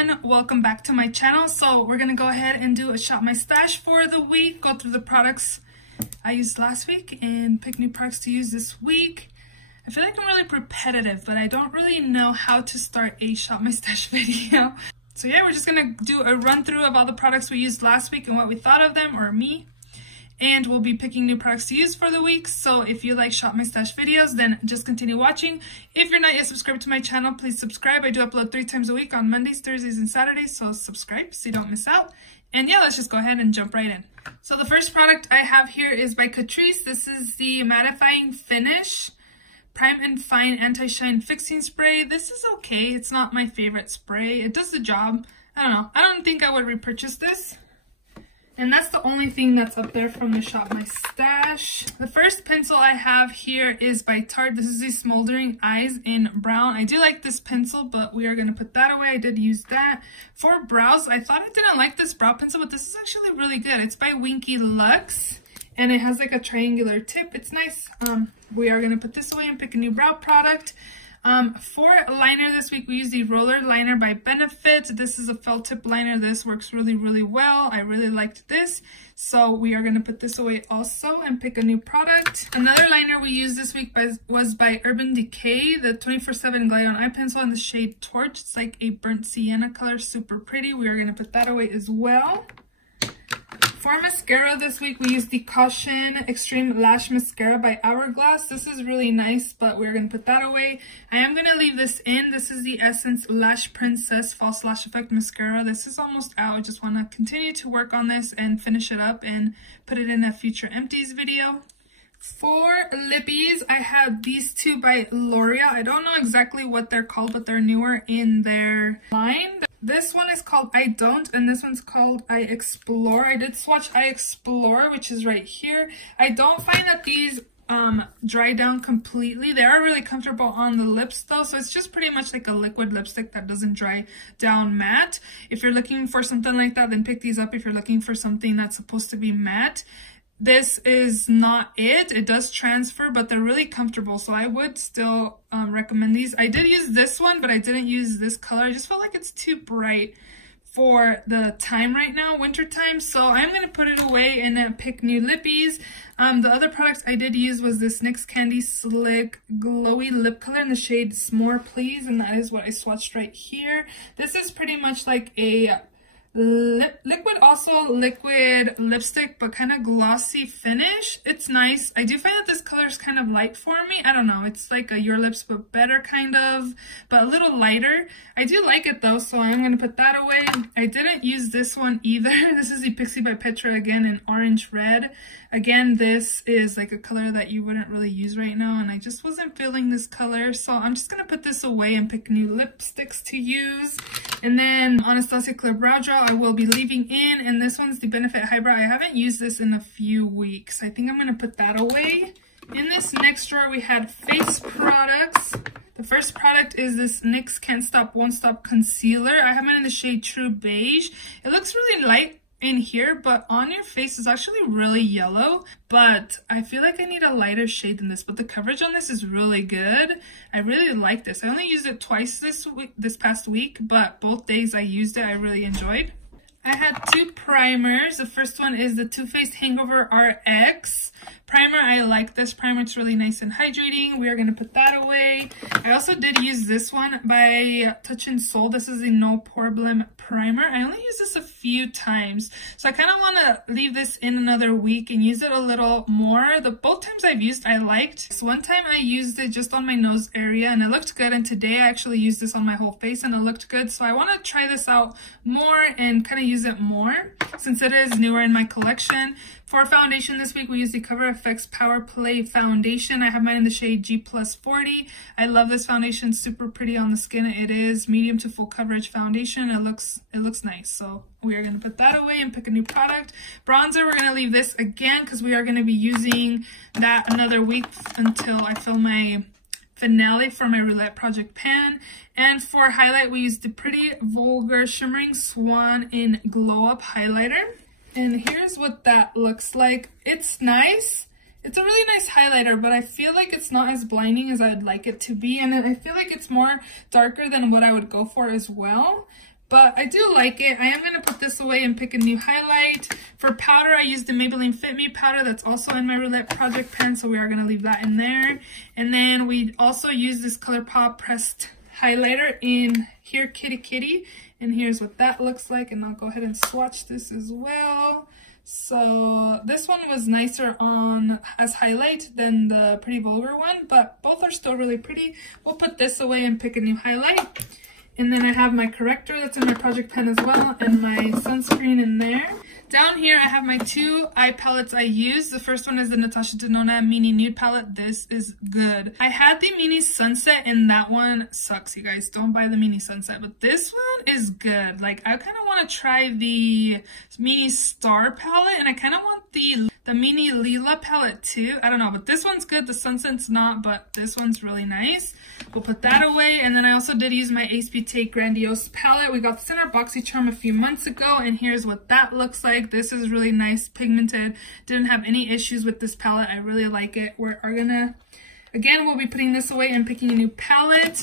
everyone, welcome back to my channel. So we're gonna go ahead and do a shop my stash for the week, go through the products I used last week and pick new products to use this week. I feel like I'm really repetitive, but I don't really know how to start a shop my stash video. So yeah, we're just gonna do a run through of all the products we used last week and what we thought of them, or me. And we'll be picking new products to use for the week. So if you like shop my stash videos, then just continue watching. If you're not yet subscribed to my channel, please subscribe. I do upload 3 times a week on Mondays, Thursdays, and Saturdays, so subscribe so you don't miss out. And yeah, let's just go ahead and jump right in. So the first product I have here is by Catrice. This is the Mattifying Finish Prime and Fine Anti-Shine Fixing Spray. This is okay. It's not my favorite spray. It does the job. I don't know. I don't think I would repurchase this. And that's the only thing that's up there from the shop my stash. The first pencil I have here is by Tarte. This is the Smoldering Eyes in brown. I do like this pencil, but we are going to put that away. I did use that. For brows, I thought I didn't like this brow pencil, but this is actually really good. It's by Winky Lux, and it has like a triangular tip. It's nice. We are going to put this away and pick a new brow product. For liner this week, we use the Roller Liner by Benefit. This is a felt tip liner. This works really, really well. I really liked this. So we are going to put this away also and pick a new product. Another liner we used this week was by Urban Decay, the 24/7 Glide On Eye Pencil in the shade Torch. It's like a burnt sienna color, super pretty. We are going to put that away as well. For mascara this week, we used the Caution Extreme Lash Mascara by Hourglass. This is really nice, but we're going to put that away. I am going to leave this in. This is the Essence Lash Princess False Lash Effect Mascara. This is almost out. I just want to continue to work on this and finish it up and put it in a future empties video. For Lippies, I have these two by L'Oreal. I don't know exactly what they're called, but they're newer in their line. This one is called I Don't, and this one's called I Explore. I did swatch I Explore, which is right here. I don't find that these dry down completely. They are really comfortable on the lips though, so it's just pretty much like a liquid lipstick that doesn't dry down matte. If you're looking for something like that, then pick these up. If you're looking for something that's supposed to be matte, this is not it. It does transfer, but they're really comfortable, so I would still recommend these. I did use this one, but I didn't use this color. I just felt like it's too bright for the time right now, winter time, so I'm going to put it away and then pick new Lippies. The other products I did use was this NYX Candy Slick Glowy Lip Color in the shade S'more Please, and that is what I swatched right here. This is pretty much like a liquid lipstick, but kind of glossy finish. It's nice. I do find that this color is kind of light for me. I don't know, it's like a Your Lips but better kind of, but a little lighter. I do like it though, so I'm going to put that away. I didn't use this one either. This is the Pixie by Petra again in Orange Red. Again, this is like a color that you wouldn't really use right now, and I just wasn't feeling this color, so I'm just going to put this away and pick new lipsticks to use. And then Anastasia Clear Brow Gel I will be leaving in, and this one's the Benefit Highbrow. I haven't used this in a few weeks. I think I'm going to put that away. In this next drawer, we had face products. The first product is this NYX Can't Stop Won't Stop Concealer. I have it in the shade True Beige. It looks really light in here, but on your face is actually really yellow, but I feel like I need a lighter shade than this, but the coverage on this is really good. I really like this. I only used it twice this past week, but both days I used it, I really enjoyed. I had 2 primers. The first one is the Too Faced Hangover RX primer. I like this primer. It's really nice and hydrating. We are going to put that away. I also did use this one by Touch in Soul. This is the No Problem primer. I only used this a few times, so I kind of want to leave this in another week and use it a little more. Both times I've used, I liked. So one time I used it just on my nose area and it looked good, and today I actually used this on my whole face and it looked good. So I want to try this out more and kind of use it more since it is newer in my collection. For foundation this week, we used the Cover FX Power Play Foundation. I have mine in the shade G+40. I love this foundation, super pretty on the skin. It is medium to full coverage foundation. It looks nice, so we are going to put that away and pick a new product. Bronzer, we're going to leave this again because we are going to be using that another week until I film my finale for my Roulette Project pan. And for highlight, we used the Pretty Vulgar Shimmering Swan in Glow Up Highlighter. And here's what that looks like. It's nice. It's a really nice highlighter, but I feel like it's not as blinding as I'd like it to be. And I feel like it's more darker than what I would go for as well. but I do like it. I am going to put this away and pick a new highlight. For powder, I used the Maybelline Fit Me powder that's also in my Roulette project pen, so we are going to leave that in there. And then we also use this ColourPop pressed highlighter in Here Kitty Kitty, and here's what that looks like, and I'll go ahead and swatch this as well. So this one was nicer on as highlight than the Pretty Vulgar one, but both are still really pretty. We'll put this away and pick a new highlight. And then I have my corrector that's in my project pen as well, and my sunscreen in there. Down here, I have my two eye palettes I use. The first one is the Natasha Denona Mini Nude Palette. This is good. I had the Mini Sunset, and that one sucks, you guys. Don't buy the Mini Sunset, but this one is good. Like, I kind of want to try the Mini Star palette, and I kind of want the Mini Lila palette too. I don't know, but this one's good. The Sunset's not, but this one's really nice. We'll put that away. And then I also did use my Ace Beauté Grandiose palette. We got this in our BoxyCharm a few months ago, and here's what that looks like. This is really nice, pigmented. Didn't have any issues with this palette. I really like it. We'll be putting this away and picking a new palette.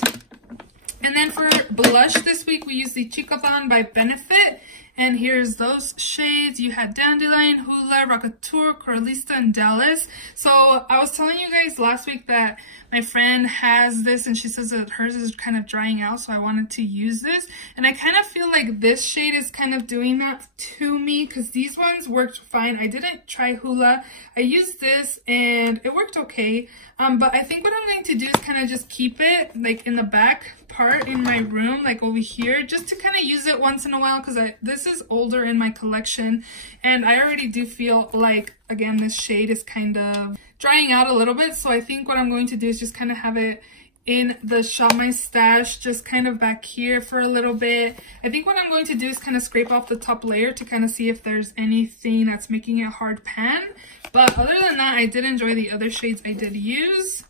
And then for blush this week, we used the Chicoban by Benefit. And here's those shades. You had Dandelion, Hula, Rockateur, Coralista, and Dallas. So I was telling you guys last week that my friend has this and she says that hers is kind of drying out, so I wanted to use this. And I kind of feel like this shade is kind of doing that to me because these ones worked fine. I didn't try Hula. I used this and it worked okay. But I think what I'm going to do is kind of just keep it like in the back part in my room, like over here, just to kind of use it once in a while because this is older in my collection and I already do feel like, again, this shade is kind of drying out a little bit. So I think what I'm going to do is just kind of have it in the Shop My Stash, just kind of back here for a little bit. I think what I'm going to do is kind of scrape off the top layer to kind of see if there's anything that's making it hard pan. But other than that, I did enjoy the other shades I did use.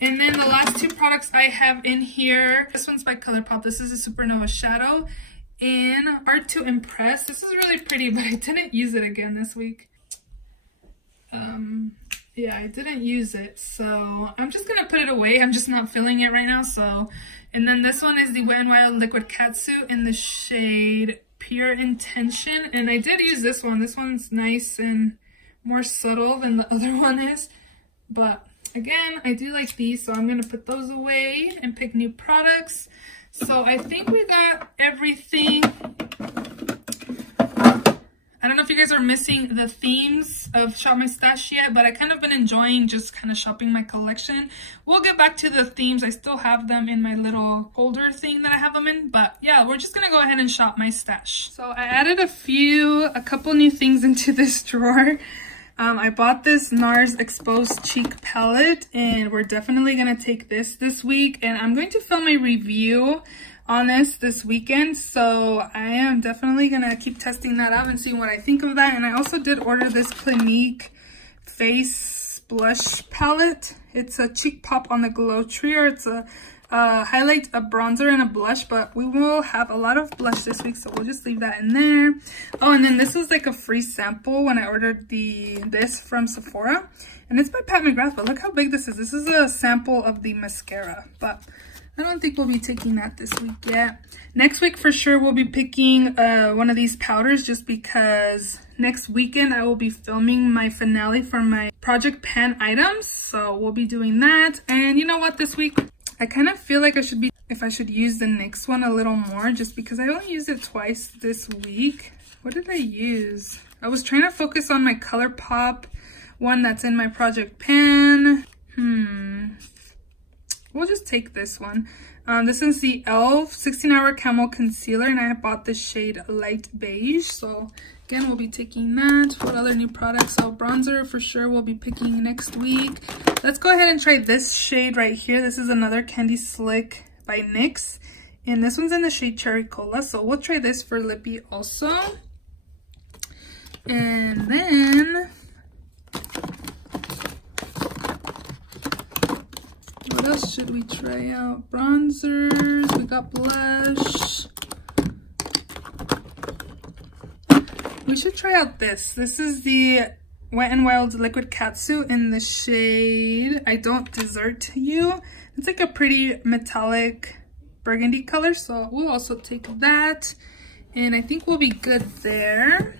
And then the last two products I have in here, this one's by ColourPop. This is a Supernova Shadow in Art to Impress. This is really pretty, but I didn't use it again this week. Yeah, I didn't use it, so I'm just gonna put it away. I'm just not feeling it right now, so. And then this one is the Wet n Wild Liquid Catsuit in the shade Pure Intention, and I did use this one. This one's nice and more subtle than the other one is, but again, I do like these, so I'm gonna put those away and pick new products. So I think we got everything. I don't know if you guys are missing the themes of Shop My Stash yet, but I kind of been enjoying just kind of shopping my collection. We'll get back to the themes. I still have them in my little holder thing that I have them in, but yeah, we're just gonna go ahead and shop my stash. So I added a couple new things into this drawer. I bought this Nars Exposed Cheek palette, and we're definitely gonna take this week, and I'm going to film a review on this weekend, so I am definitely gonna keep testing that out and seeing what I think of that. And I also did order this Clinique face blush palette. It's a Cheek Pop on the Glow Trio. It's a highlight, a bronzer, and a blush, but we will have a lot of blush this week, so we'll just leave that in there. Oh, and then this was like a free sample when I ordered this from Sephora, and it's by Pat McGrath, but look how big this is. This is a sample of the mascara, but I don't think we'll be taking that this week yet. Next week for sure we'll be picking one of these powders, just because next weekend I will be filming my finale for my project pan items, so we'll be doing that. And you know what, this week I kind of feel like I should use the NYX one a little more, just because I only used it twice this week. What did I use? I was trying to focus on my ColourPop one that's in my project pan. We'll just take this one. This is the e.l.f. 16-Hour Camo Concealer, and I bought the shade Light Beige. So again, we'll be taking that. What other new products? So bronzer for sure we'll be picking next week. Let's go ahead and try this shade right here. This is another Candy Slick by NYX, and this one's in the shade Cherry Cola. So we'll try this for Lippy also. And then what else should we try out? Bronzers, we got blush. We should try out this. This is the Wet n Wild Liquid Catsuit in the shade I Don't Desert You. It's like a pretty metallic burgundy color, so we'll also take that. And I think we'll be good there.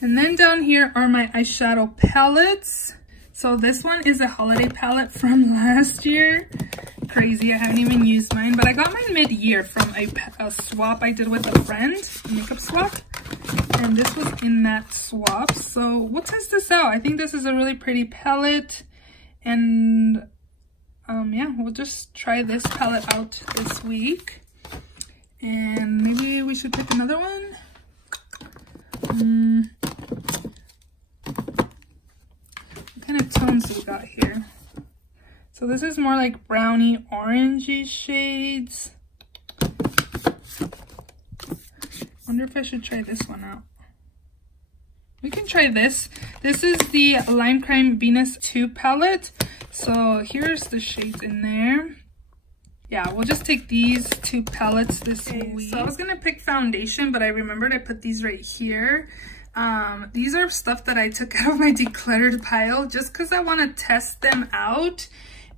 And then down here are my eyeshadow palettes. So this one is a holiday palette from last year. Crazy, I haven't even used mine, but I got mine mid-year from a swap I did with a friend, a makeup swap. And this was in that swap. So we'll test this out. I think this is a really pretty palette. And yeah, we'll just try this palette out this week. And maybe we should pick another one. What kind of tones we got here? So this is more like brownie orangey shades. Wonder if I should try this one out. We can try this. This is the Lime Crime Venus 2 palette. So here's the shades in there. Yeah, we'll just take these 2 palettes this week. So I was gonna pick foundation, but I remembered I put these right here. These are stuff that I took out of my decluttered pile just because I want to test them out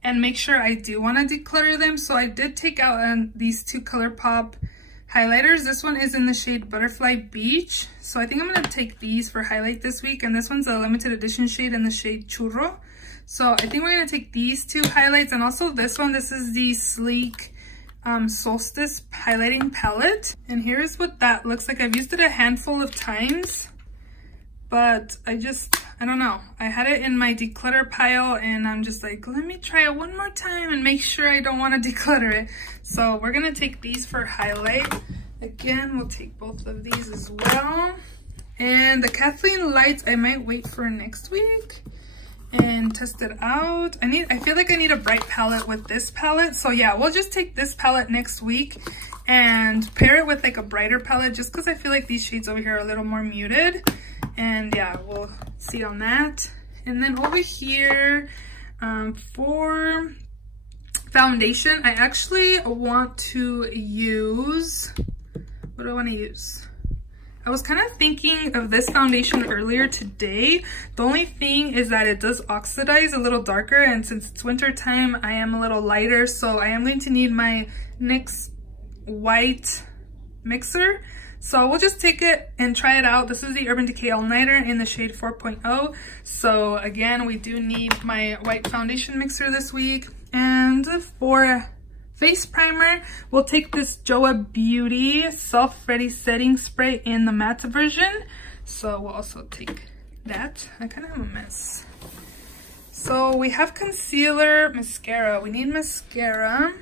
and make sure I do want to declutter them. So I did take out these 2 ColourPop highlighters. This one is in the shade Butterfly Beach. So I think I'm going to take these for highlight this week. And this one's a limited edition shade in the shade Churro. So I think we're going to take these 2 highlights. And also this one, this is the Sleek Solstice highlighting palette. And here's what that looks like. I've used it a handful of times, but I don't know. I had it in my declutter pile and I'm just like, let me try it one more time and make sure I don't want to declutter it. So we're going to take these for highlight. Again, we'll take both of these as well. And the Kathleen Lights, I might wait for next week and test it out. I feel like I need a bright palette with this palette. So yeah, we'll just take this palette next week and pair it with like a brighter palette just because I feel like these shades over here are a little more muted. And yeah, we'll see on that. And then over here, for foundation, I actually want to use, what do I want to use? I was kind of thinking of this foundation earlier today. The only thing is that it does oxidize a little darker, and since it's winter time, I am a little lighter, so I am going to need my NYX white mixer. So we'll just take it and try it out. This is the Urban Decay Eyeliner in the shade 4.0. So again, we do need my white foundation mixer this week. And for face primer, we'll take this Joa Beauty Self-Ready Setting Spray in the matte version. So we'll also take that. I kind of have a mess. So we have concealer, mascara. We need mascara.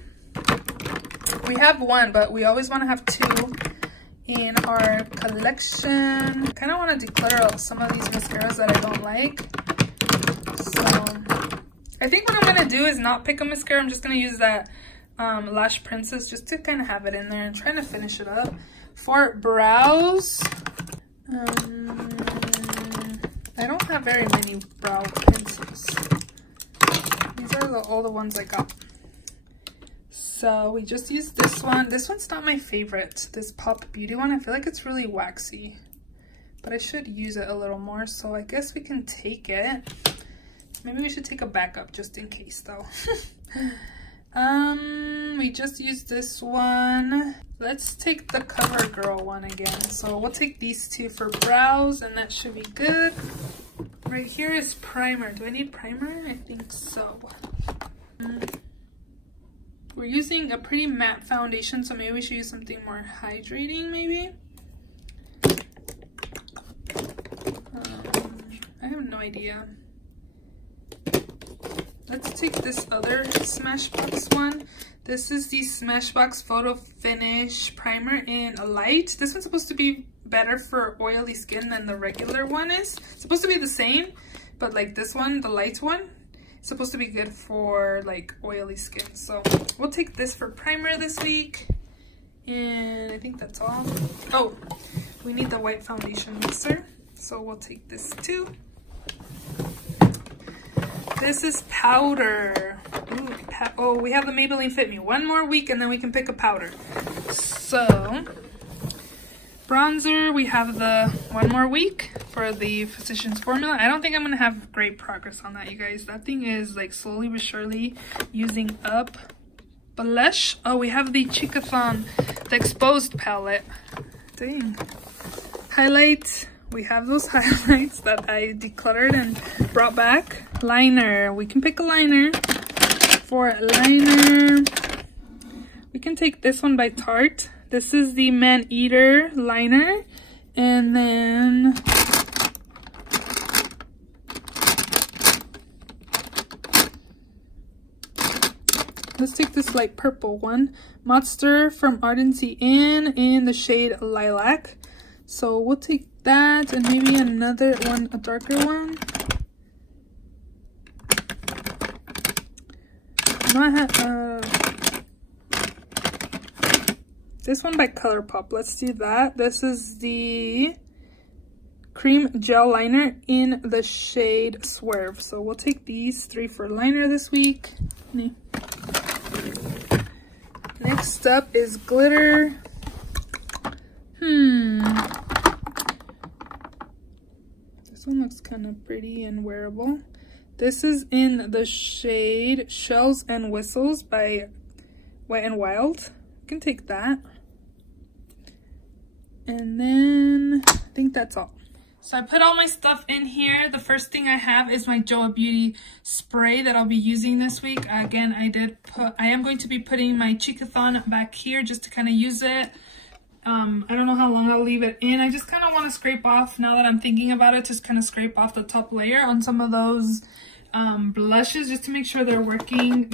We have one, but we always want to have 2 in our collection. I kind of want to declutter out some of these mascaras that I don't like. So I think what I'm going to do is not pick a mascara. I'm just going to use that Lash Princess just to kind of have it in there and trying to finish it up. For brows, I don't have very many brow pencils. These are all the ones I got. So we just used this one. This one's not my favorite, this Pop Beauty one. I feel like it's really waxy, but I should use it a little more. So I guess we can take it. Maybe we should take a backup just in case though. We just used this one. Let's take the CoverGirl one again. So we'll take these 2 for brows and that should be good. Right here is primer. Do I need primer? I think so. We're using a pretty matte foundation, so maybe we should use something more hydrating, maybe? I have no idea. Let's take this other Smashbox one. This is the Smashbox Photo Finish Primer in a light. This one's supposed to be better for oily skin than the regular one is. It's supposed to be the same, but like this one, the light one, supposed to be good for like oily skin. So we'll take this for primer this week, and I think that's all. Oh, we need the white foundation mixer, so we'll take this too. This is powder. Ooh, oh, we have the Maybelline Fit Me. One more week and then we can pick a powder. So bronzer, we have the one more week for the Physicians Formula. I don't think I'm gonna have great progress on that, you guys. That thing is like slowly but surely using up blush. Oh, we have the Chickathon, the exposed palette. Dang. Highlight. We have those highlights that I decluttered and brought back. Liner. We can pick a liner. For liner, we can take this one by Tarte. This is the Man Eater liner. And then let's take this light purple one. Monster from Ardency Inn in the shade Lilac. So we'll take that and maybe another one, a darker one. This one by ColourPop. Let's do that. This is the cream gel liner in the shade Swerve. So we'll take these 3 for liner this week. Next up is glitter. This one looks kind of pretty and wearable. This is in the shade Shells and Whistles by Wet n Wild. You can take that. And then I think that's all. So I put all my stuff in here. The first thing I have is my Joa Beauty spray that I'll be using this week. Again, I am going to be putting my Chickathon back here just to kind of use it. I don't know how long I'll leave it in. I just kind of want to scrape off, now that I'm thinking about it, just kind of scrape off the top layer on some of those blushes just to make sure they're working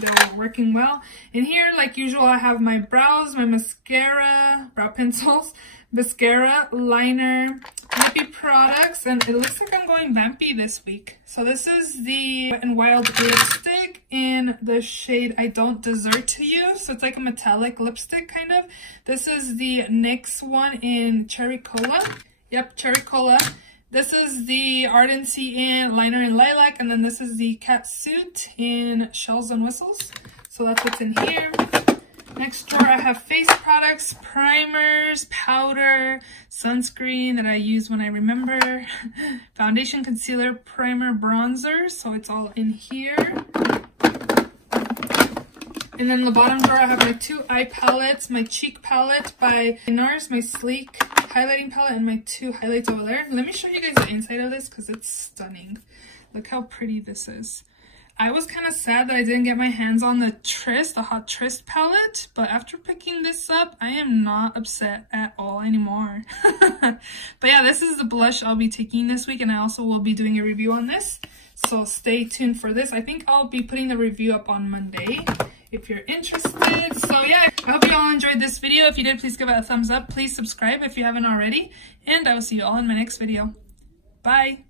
well. In here, like usual, I have my brows, my mascara, brow pencils, mascara, liner, Lippy products, and it looks like I'm going vampy this week. So this is the Wet n Wild lipstick in the shade I Don't Desert to You. So it's like a metallic lipstick kind of. This is the NYX one in Cherry Cola. Yep, Cherry Cola. This is the Ardency in Liner in Lilac, and then this is the Cat Suit in Shells and Whistles. So that's what's in here. Next drawer, I have face products, primers, powder, sunscreen that I use when I remember, foundation, concealer, primer, bronzer. So it's all in here. And then in the bottom drawer, I have my 2 eye palettes, my cheek palette by Nars, my sleek highlighting palette, and my 2 highlights over there. Let me show you guys the inside of this because it's stunning. Look how pretty this is. I was kind of sad that I didn't get my hands on the Hot Tryst palette, but after picking this up, I am not upset at all anymore. But yeah, this is the blush I'll be taking this week, and I also will be doing a review on this. So stay tuned for this. I think I'll be putting the review up on Monday if you're interested. So yeah, I hope you all enjoyed this video. If you did, please give it a thumbs up. Please subscribe if you haven't already, and I will see you all in my next video. Bye!